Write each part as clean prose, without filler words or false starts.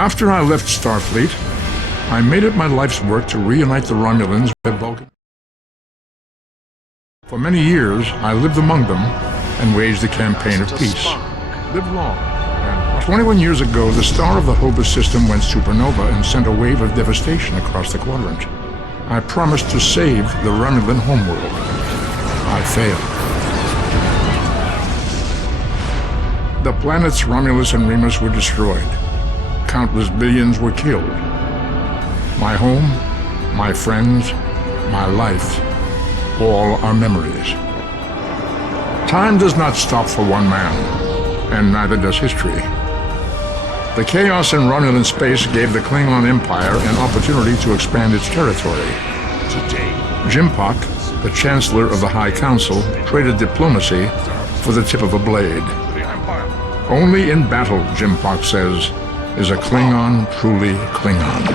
After I left Starfleet, I made it my life's work to reunite the Romulans with Vulcan. For many years, I lived among them and waged a campaign of peace. Live long. And 21 years ago, the star of the Hobus system went supernova and sent a wave of devastation across the quadrant. I promised to save the Romulan homeworld. I failed. The planets Romulus and Remus were destroyed. Countless billions were killed. My home, my friends, my life, all are memories. Time does not stop for one man, and neither does history. The chaos in Romulan space gave the Klingon Empire an opportunity to expand its territory. Today, Jimpak, the Chancellor of the High Council, traded diplomacy for the tip of a blade. Only in battle, Jimpak says, is a Klingon truly Klingon.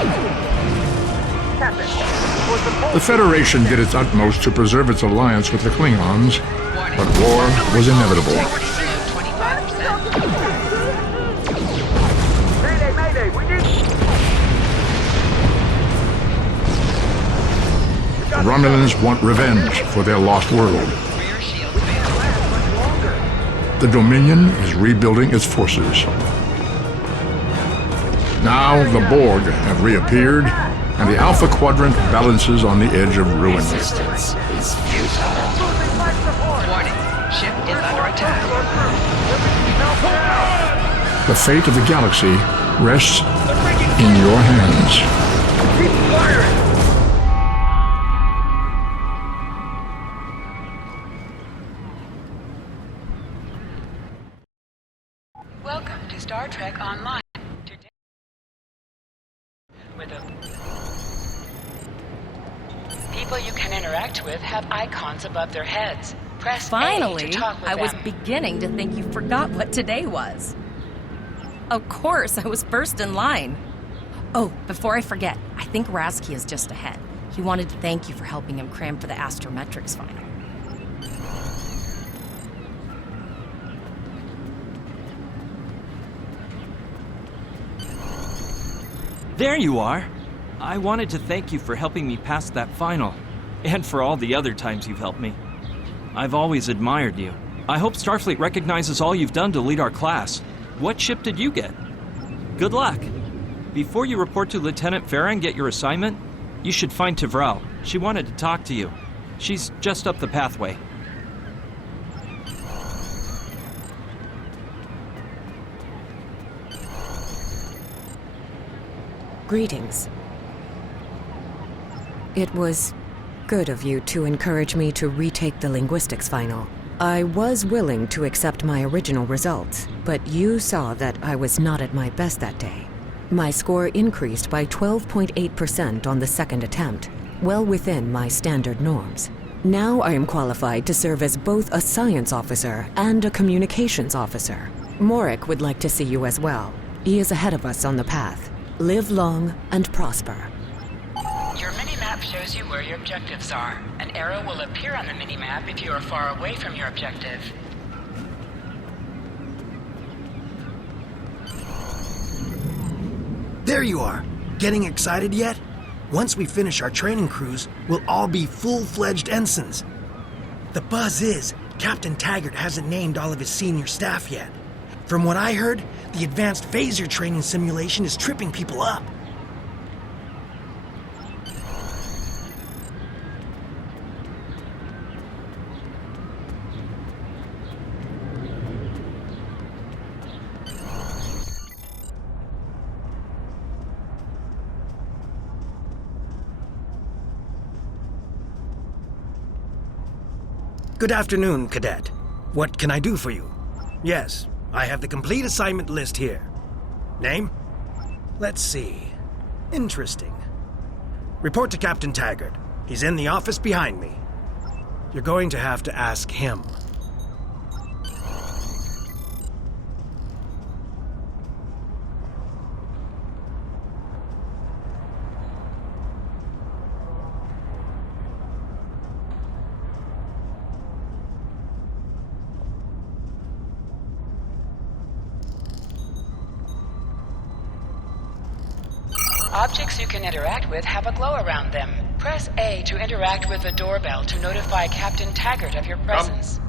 The Federation did its utmost to preserve its alliance with the Klingons, but war was inevitable. The Romulans want revenge for their lost world. The Dominion is rebuilding its forces. Now the Borg have reappeared, and the Alpha Quadrant balances on the edge of ruin. resistance is futile. Warning, ship is under attack. The fate of the galaxy rests in your hands. Keep firing! Welcome to Star Trek Online. Today, with people you can interact with have icons above their heads. Press A Finally, to talk with I was them. beginning to think you forgot what today was. Of course, I was first in line. Oh, before I forget, I think Rasky is just ahead. He wanted to thank you for helping him cram for the astrometrics final. There you are! I wanted to thank you for helping me pass that final, and for all the other times you've helped me. I've always admired you. I hope Starfleet recognizes all you've done to lead our class. What ship did you get? Good luck! Before you report to Lieutenant Farah and get your assignment, you should find Tavral. She wanted to talk to you. She's just up the pathway. Greetings. It was good of you to encourage me to retake the linguistics final. I was willing to accept my original results, but you saw that I was not at my best that day. My score increased by 12.8% on the second attempt, well within my standard norms. Now I am qualified to serve as both a science officer and a communications officer. Morik would like to see you as well. He is ahead of us on the path. Live long and prosper. Your mini-map shows you where your objectives are. An arrow will appear on the mini-map if you are far away from your objective. There you are! Getting excited yet? Once we finish our training cruise, we'll all be full-fledged ensigns. The buzz is, Captain Taggart hasn't named all of his senior staff yet. From what I heard, the advanced phaser training simulation is tripping people up. Good afternoon, Cadet. What can I do for you? Yes, I have the complete assignment list here. Name? Let's see. Interesting. Report to Captain Taggart. He's in the office behind me. You're going to have to ask him. Objects you can interact with have a glow around them. Press A to interact with the doorbell to notify Captain Taggart of your presence.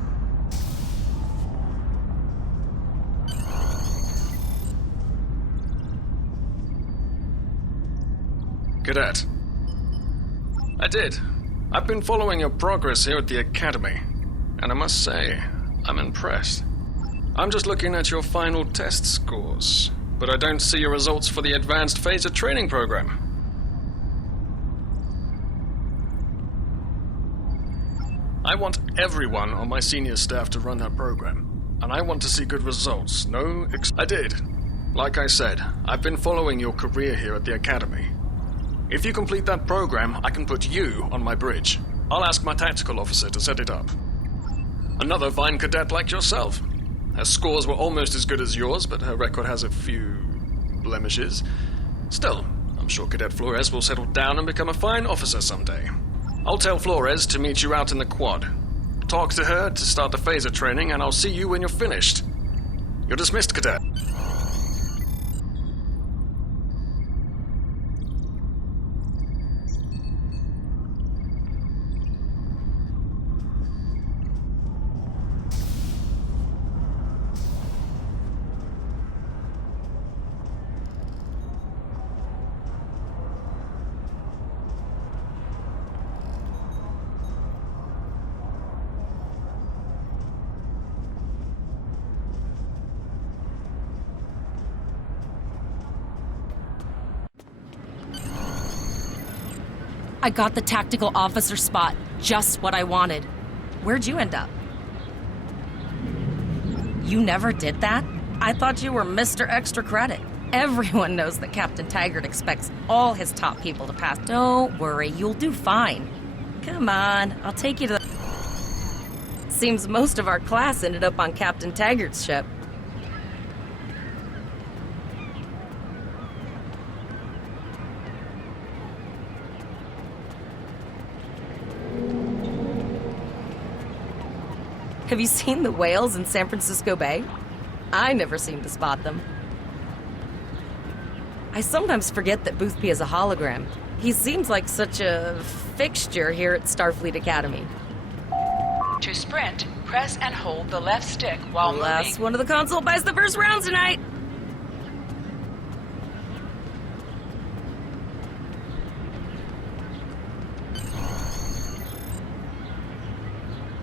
Cadet. I did. I've been following your progress here at the Academy, and I must say, I'm impressed. I'm just looking at your final test scores, but I don't see your results for the Advanced Phaser Training Program. I want everyone on my senior staff to run that program, and I want to see good results. I did. Like I said, I've been following your career here at the Academy. If you complete that program, I can put you on my bridge. I'll ask my tactical officer to set it up. Another fine cadet like yourself. Her scores were almost as good as yours, but her record has a few blemishes. Still, I'm sure Cadet Flores will settle down and become a fine officer someday. I'll tell Flores to meet you out in the quad. Talk to her to start the phaser training, and I'll see you when you're finished. You're dismissed, Cadet. I got the tactical officer spot. Just what I wanted. Where'd you end up? You never did that? I thought you were Mr. Extra Credit. Everyone knows that Captain Taggart expects all his top people to pass. Don't worry, you'll do fine. Come on, I'll take you to the... Seems most of our class ended up on Captain Taggart's ship. Have you seen the whales in San Francisco Bay? I never seem to spot them. I sometimes forget that Boothby is a hologram. He seems like such a fixture here at Starfleet Academy. To sprint, press and hold the left stick while Last moving. one of the console buys the first round tonight!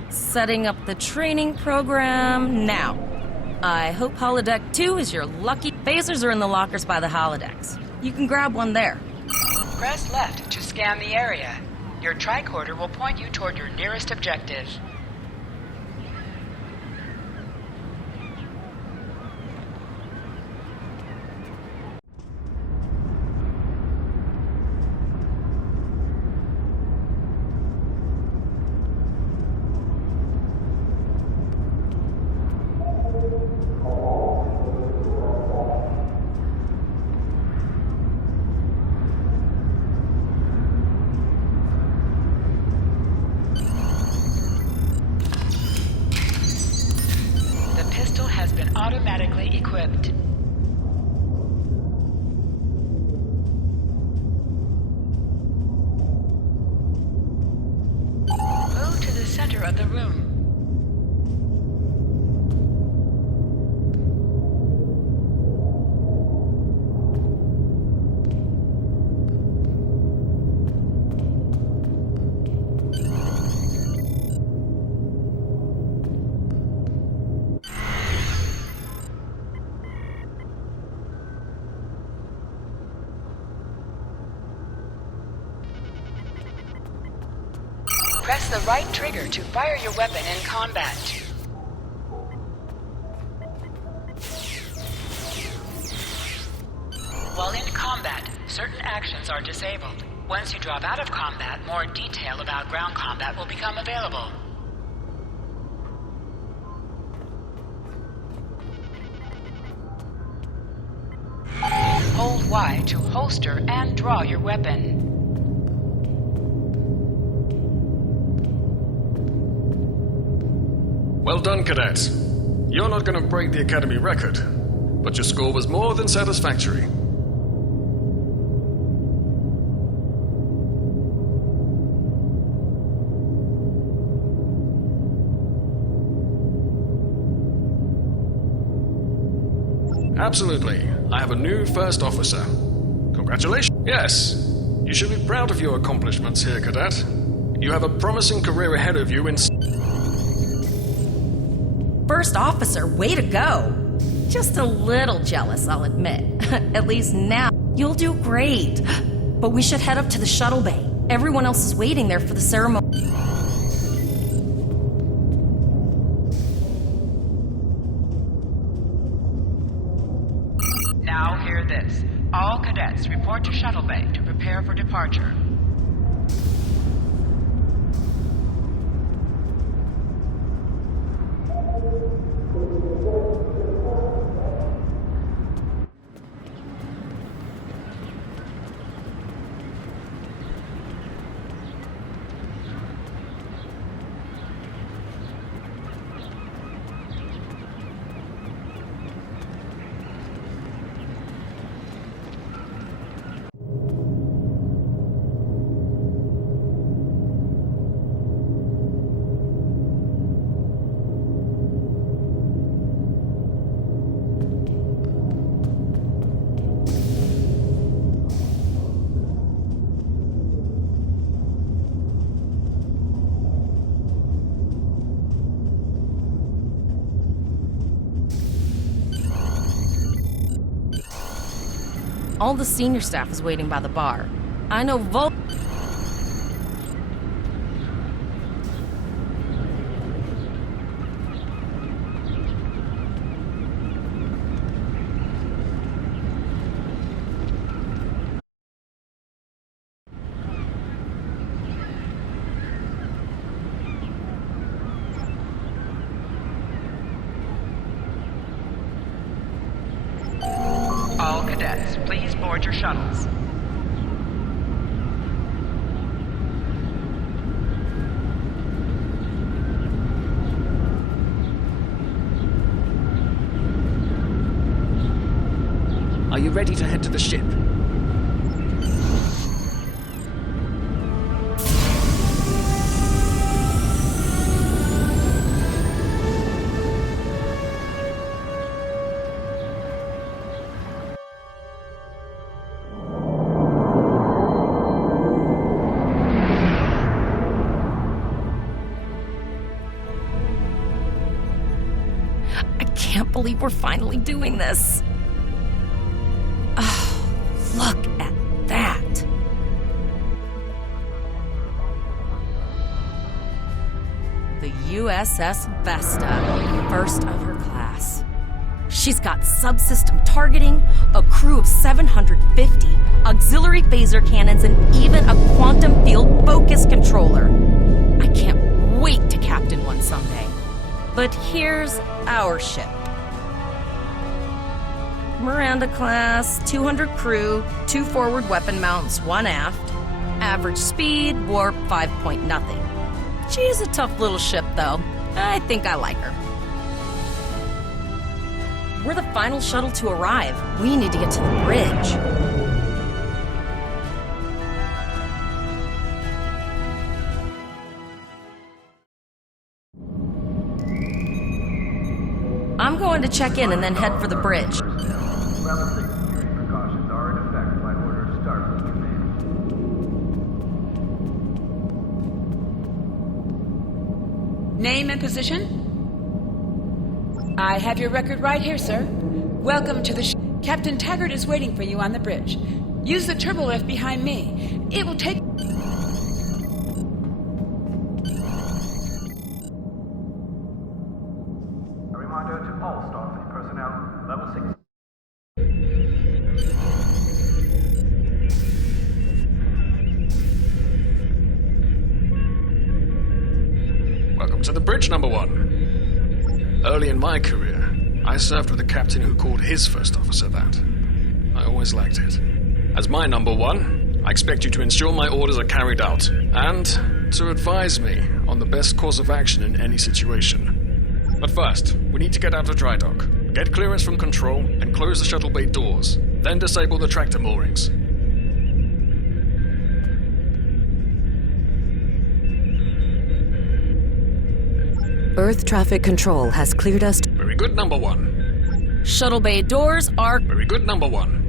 Setting up the training program now. I hope holodeck 2 is your lucky... Phasers are in the lockers by the holodecks. You can grab one there. Press left to scan the area. Your tricorder will point you toward your nearest objective. Automatically equipped. Move to the center of the room. Press the right trigger to fire your weapon in combat. While in combat, certain actions are disabled. Once you drop out of combat, more detail about ground combat will become available. Hold Y to holster and draw your weapon. Well done, cadets. You're not going to break the Academy record, but your score was more than satisfactory. Absolutely. I have a new first officer. Congratulations. Yes. You should be proud of your accomplishments here, Cadet. You have a promising career ahead of you in... First officer, way to go! Just a little jealous, I'll admit. At least now, you'll do great. But we should head up to the shuttle bay. Everyone else is waiting there for the ceremony. Now hear this. All cadets report to shuttle bay to prepare for departure. All the senior staff is waiting by the bar. I know All cadets, please board your shuttles. Are you ready to head to the ship? I can't believe we're finally doing this. Oh, look at that. The USS Vesta, first of her class. She's got subsystem targeting, a crew of 750, auxiliary phaser cannons, and even a quantum field focus controller. I can't wait to captain one someday. But here's our ship. Miranda class, 200 crew, 2 forward weapon mounts, 1 aft. Average speed, warp 5.0. She's a tough little ship, though. I think I like her. We're the final shuttle to arrive. We need to get to the bridge. I'm going to check in and then head for the bridge. Precautions are in effect by order of Starfleet Command. Name and position? I have your record right here, sir. Welcome to the Captain Taggart is waiting for you on the bridge. Use the turbo lift behind me. It will take... A reminder to all Starfleet personnel, level 6. Welcome to the bridge, number 1. Early in my career, I served with a captain who called his first officer that. I always liked it. As my number 1, I expect you to ensure my orders are carried out, and to advise me on the best course of action in any situation. But first, we need to get out of dry dock, get clearance from control, and close the shuttle bay doors, then disable the tractor moorings. Earth traffic control has cleared us. Very good, number 1. Shuttle bay doors are... Very good, number one.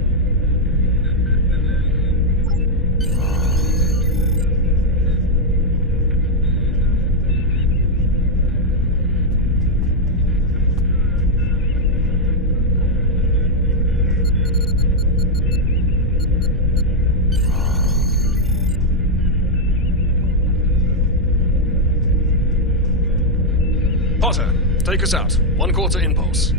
Potter, take us out. 1/4 impulse.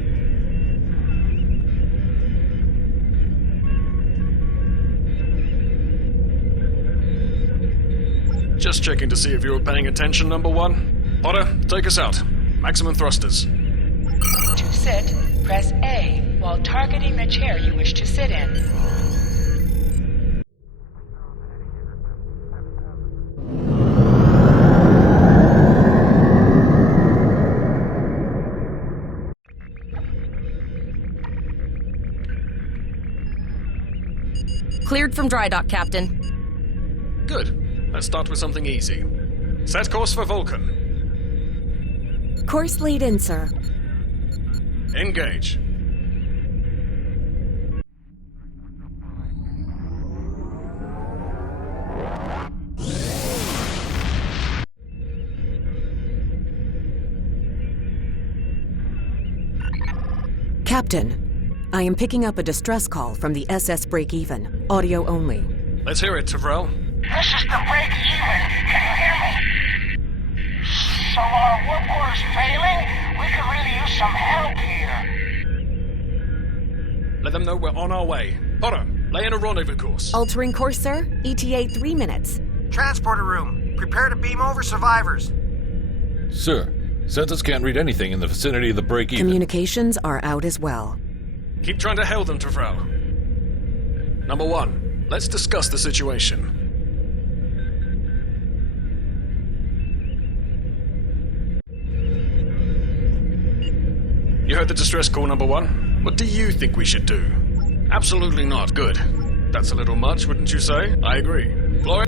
Just checking to see if you were paying attention, number one. Potter, take us out. Maximum thrusters. To sit, press A while targeting the chair you wish to sit in. Cleared from dry dock, Captain. Good. Let's start with something easy. Set course for Vulcan. Course lead in, sir. Engage. Captain, I am picking up a distress call from the SS Break-Even, audio only. Let's hear it, Tyrell. This is the break-even. Can you hear me? So our warp core is failing? We could really use some help here. Let them know we're on our way. Potter, lay in a rendezvous course. Altering course, sir. ETA 3 minutes. Transporter room. Prepare to beam over survivors. Sir, sensors can't read anything in the vicinity of the break-even. Communications are out as well. Keep trying to hail them, Tyrell. Number one, let's discuss the situation. You heard the distress call, number one. What do you think we should do? Absolutely not. Good. That's a little much, wouldn't you say? I agree. Gloria?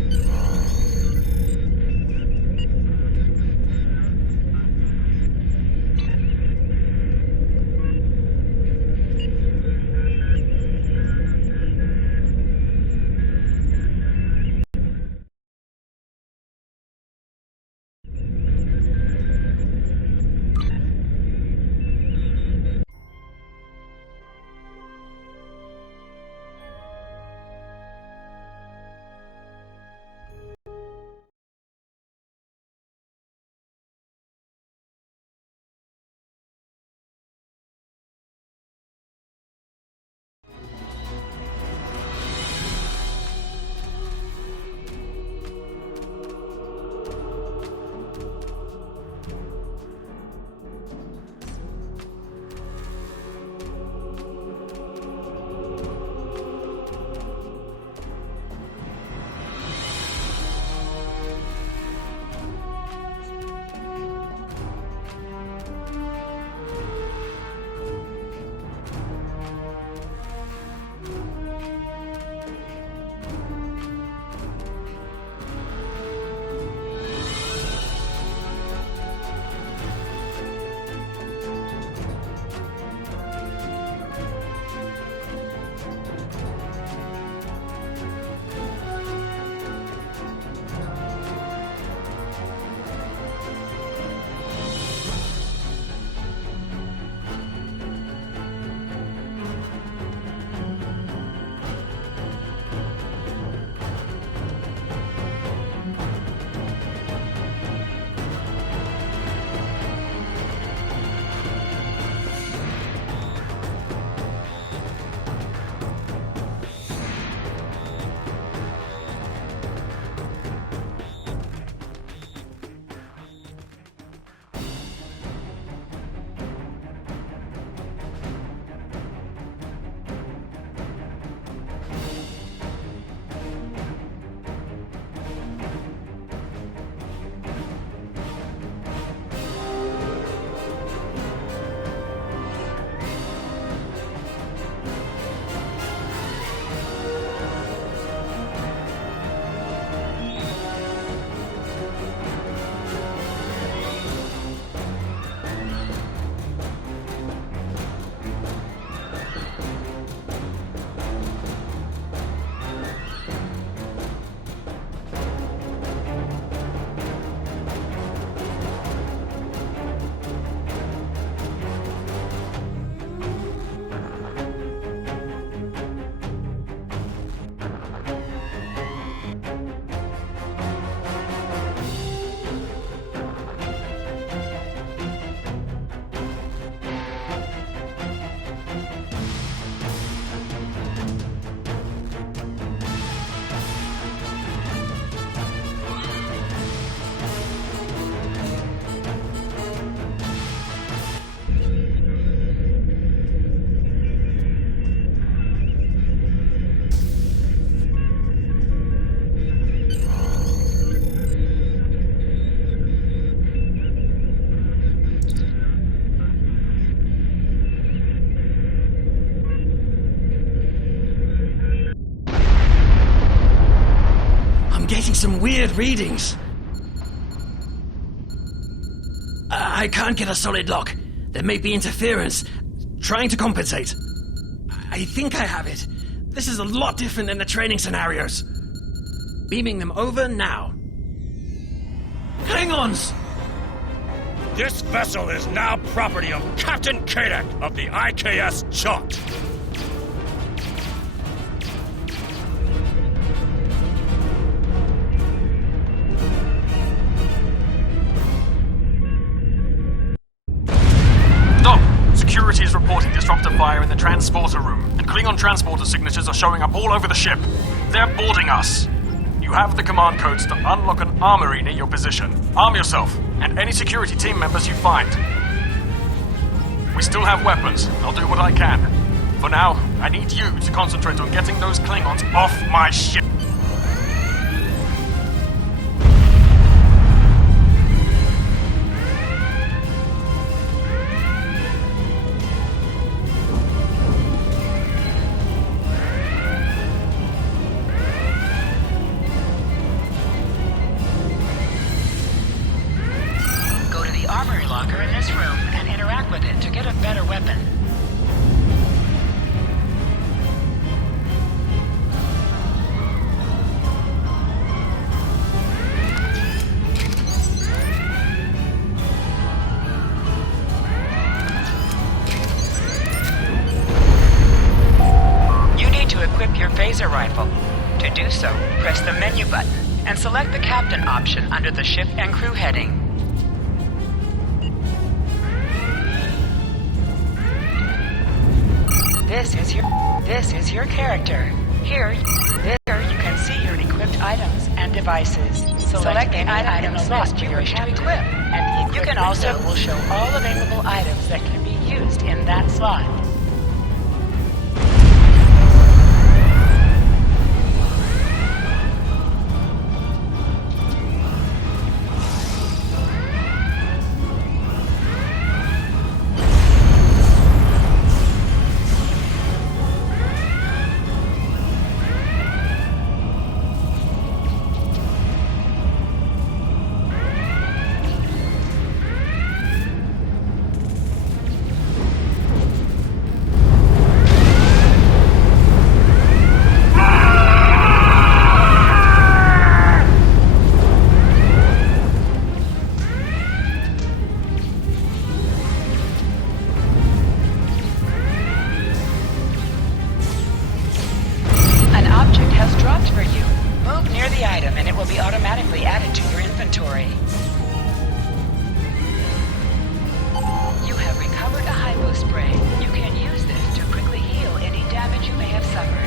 getting some weird readings. I can't get a solid lock. There may be interference. Trying to compensate. I think I have it. This is a lot different than the training scenarios. Beaming them over now. Klingons! This vessel is now property of Captain Kadek of the IKS Chot. Security is reporting disruptor fire in the transporter room, and Klingon transporter signatures are showing up all over the ship. They're boarding us. You have the command codes to unlock an armory near your position. Arm yourself, and any security team members you find. We still have weapons. I'll do what I can. For now, I need you to concentrate on getting those Klingons off my ship. Locker in this room and interact with it to get a better weapon. You need to equip your phaser rifle. To do so, press the menu button and select the captain option under the ship and crew heading. This is your character. Here you can see your equipped items and devices. Select any item in the list you wish to equip, and you can also will show all available items that can be used in that slot. For you. Move near the item and it will be automatically added to your inventory. You have recovered a hypo spray. You can use this to quickly heal any damage you may have suffered.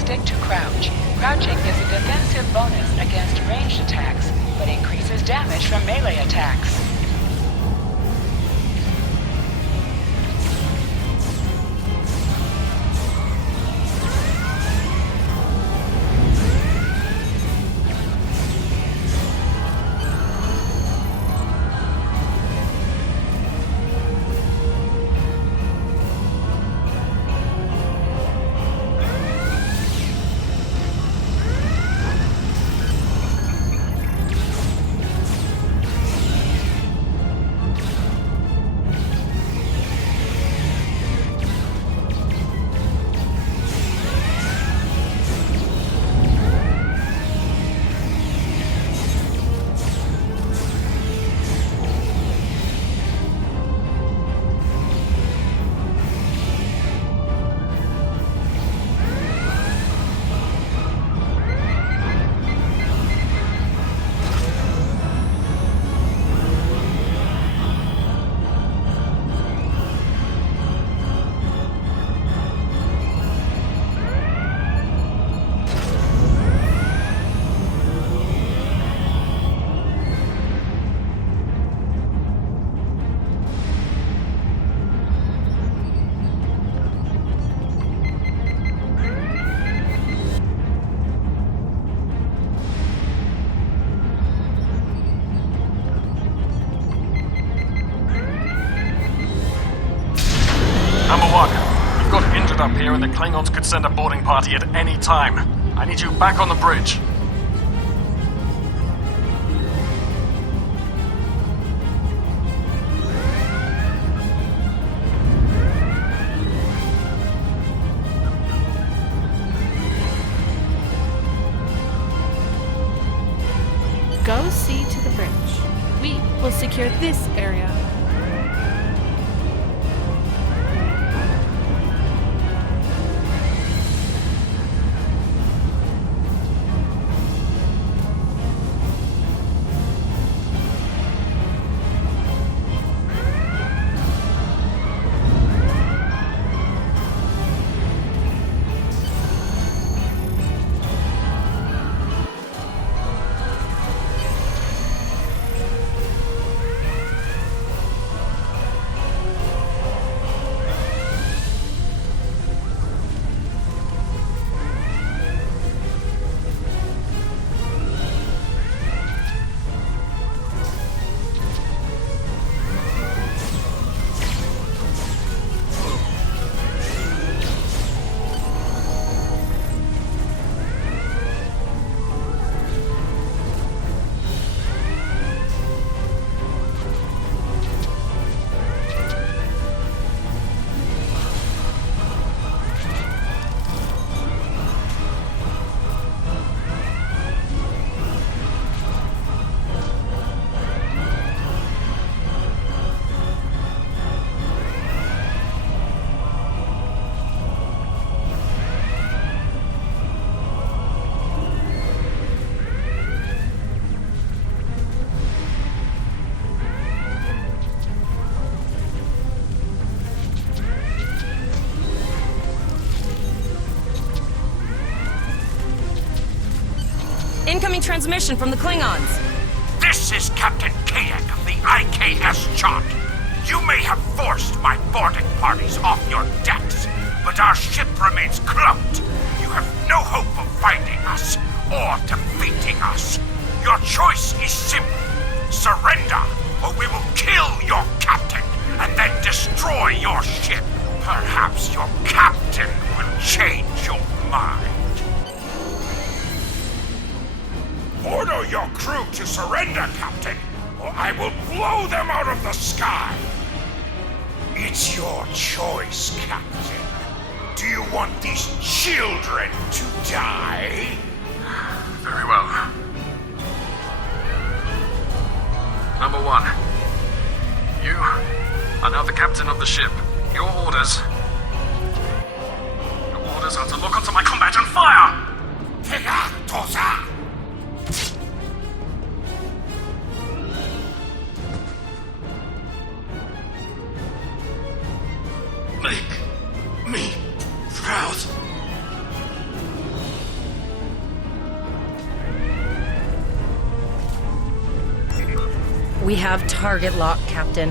stick to crouch. Crouching is a defensive bonus against ranged attacks, but increases damage from melee attacks. Number 1, we've got injured up here and the Klingons could send a boarding party at any time. I need you back on the bridge. Go see to the bridge. We will secure this area. Incoming transmission from the Klingons. This is Captain Kadek of the IKS Chart. You may have forced my boarding parties off your decks, but our ship remains cloaked. You have no hope of finding us or defeating us. Your choice is simple. Surrender, or we will kill your captain and then destroy your ship. Perhaps your captain will change your mind. Order your crew to surrender, Captain, or I will blow them out of the sky. It's your choice, Captain. Do you want these children to die? Very well. Number 1, you are now the captain of the ship. Your orders are to look onto my combat and fire! Tosa! Make me proud. We have target lock, Captain.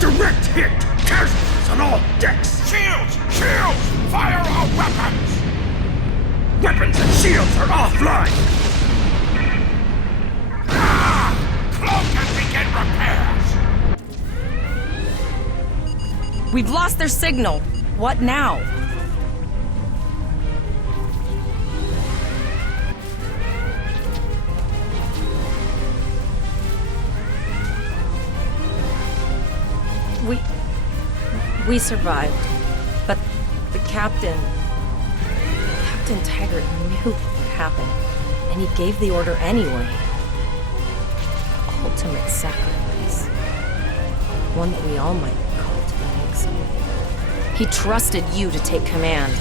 Direct hit! Casualties on all decks! Shields! Shields! Fire all weapons! Weapons and shields are offline! Ah! Cloak and begin repairs! We've lost their signal. What now? We survived, but the Captain Taggart knew what would happen, and he gave the order anyway. Ultimate sacrifice. One that we all might call thanks. He trusted you to take command.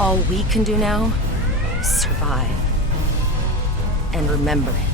All we can do now is survive. And remember it.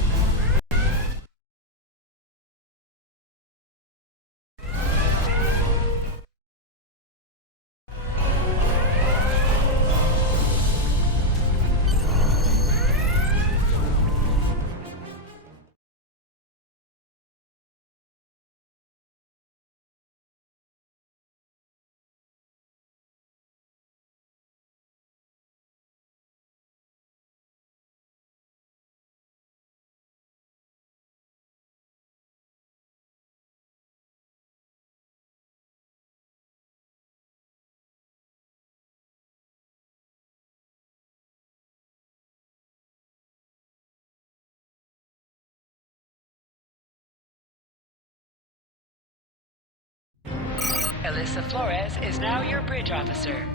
Alyssa Flores is now your bridge officer.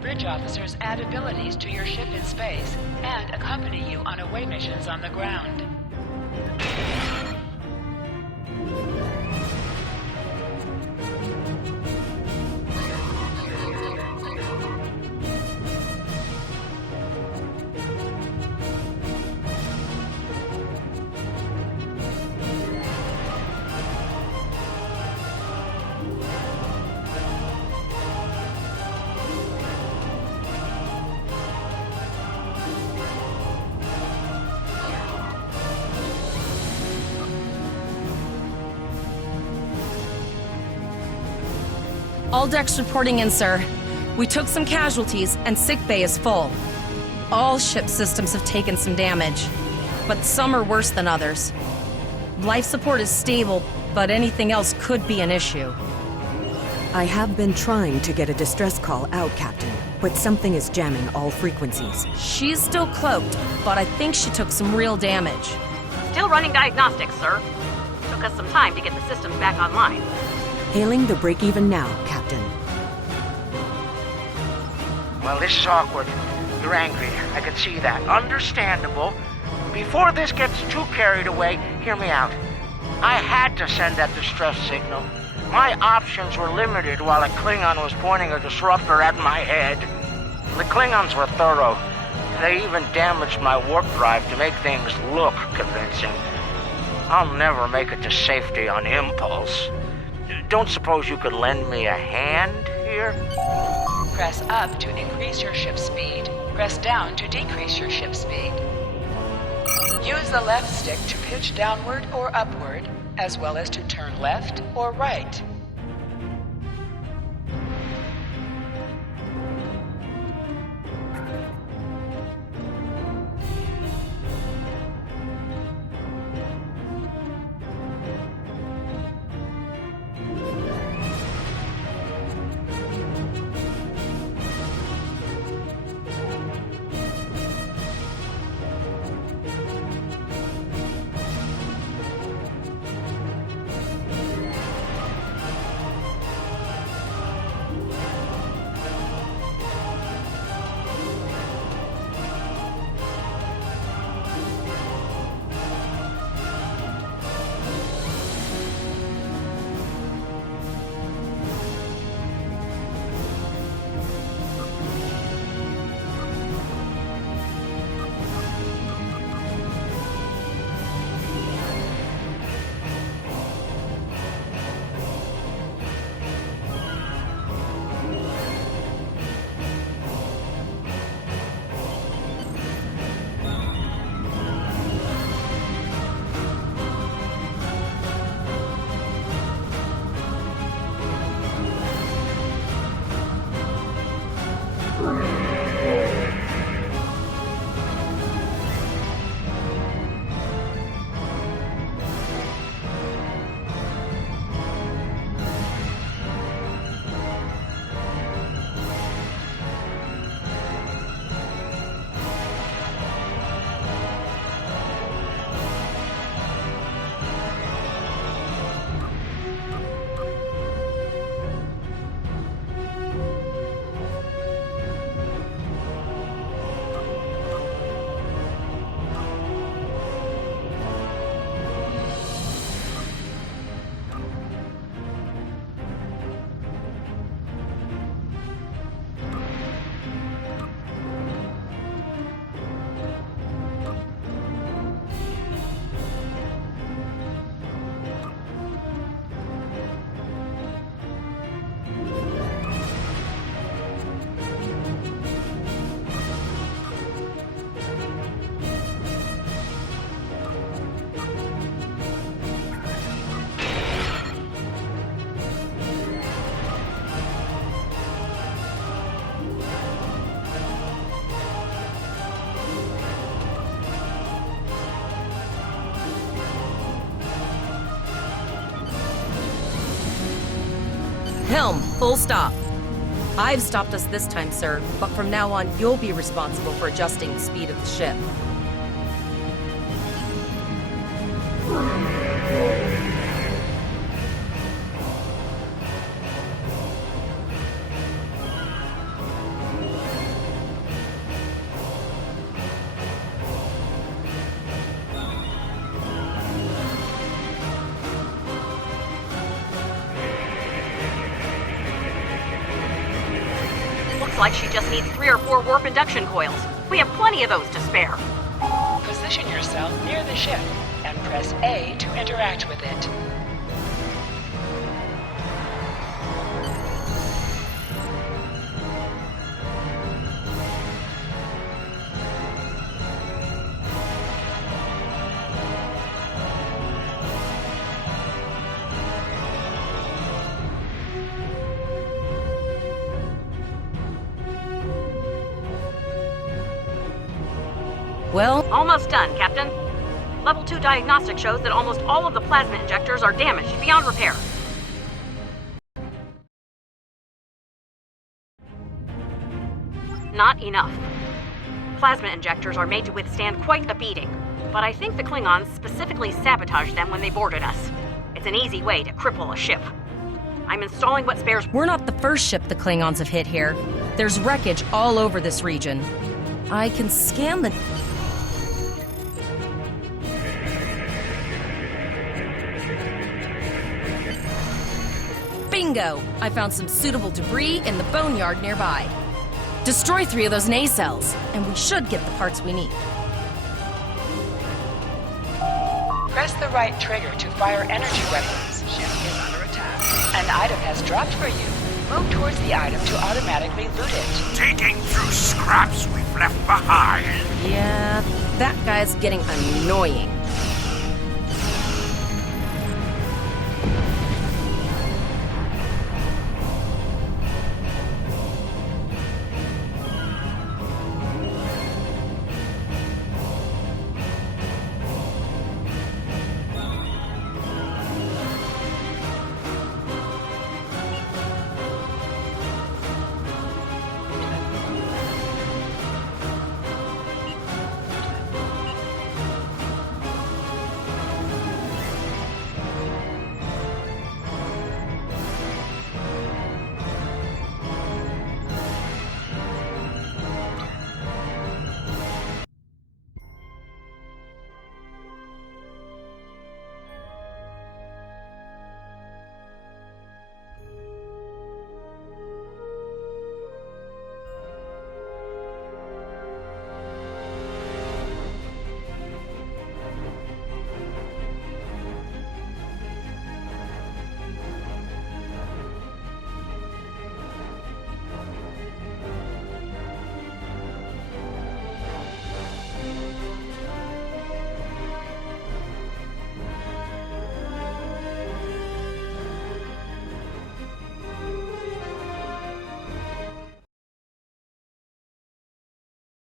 Bridge officers add abilities to your ship in space and accompany you on away missions on the ground. All decks reporting in, sir. We took some casualties, and sickbay is full. All ship systems have taken some damage, but some are worse than others. Life support is stable, but anything else could be an issue. I have been trying to get a distress call out, Captain, but something is jamming all frequencies. She's still cloaked, but I think she took some real damage. Still running diagnostics, sir. Took us some time to get the systems back online. Hailing the break-even now, Captain. Well, this is awkward. You're angry. I can see that. Understandable. Before this gets too carried away, hear me out. I had to send that distress signal. My options were limited while a Klingon was pointing a disruptor at my head. The Klingons were thorough. They even damaged my warp drive to make things look convincing. I'll never make it to safety on impulse. Don't suppose you could lend me a hand here? Press up to increase your ship speed. Press down to decrease your ship speed. Use the left stick to pitch downward or upward, as well as to turn left or right. Helm, full stop. I've stopped us this time, sir, but from now on, you'll be responsible for adjusting the speed of the ship. Looks like she just needs 3 or 4 warp induction coils. We have plenty of those to spare. Position yourself near the ship and press A to interact with it. Well, almost done, Captain. Level 2 diagnostic shows that almost all of the plasma injectors are damaged beyond repair. Not enough. Plasma injectors are made to withstand quite a beating, but I think the Klingons specifically sabotaged them when they boarded us. It's an easy way to cripple a ship. I'm installing what spares. We're not the first ship the Klingons have hit here. There's wreckage all over this region. I can scan the... Bingo! I found some suitable debris in the boneyard nearby. Destroy 3 of those nacelles, and we should get the parts we need. Press the right trigger to fire energy weapons. Ship is under attack. An item has dropped for you. Move towards the item to automatically loot it. Digging through scraps we've left behind. Yeah, that guy's getting annoying.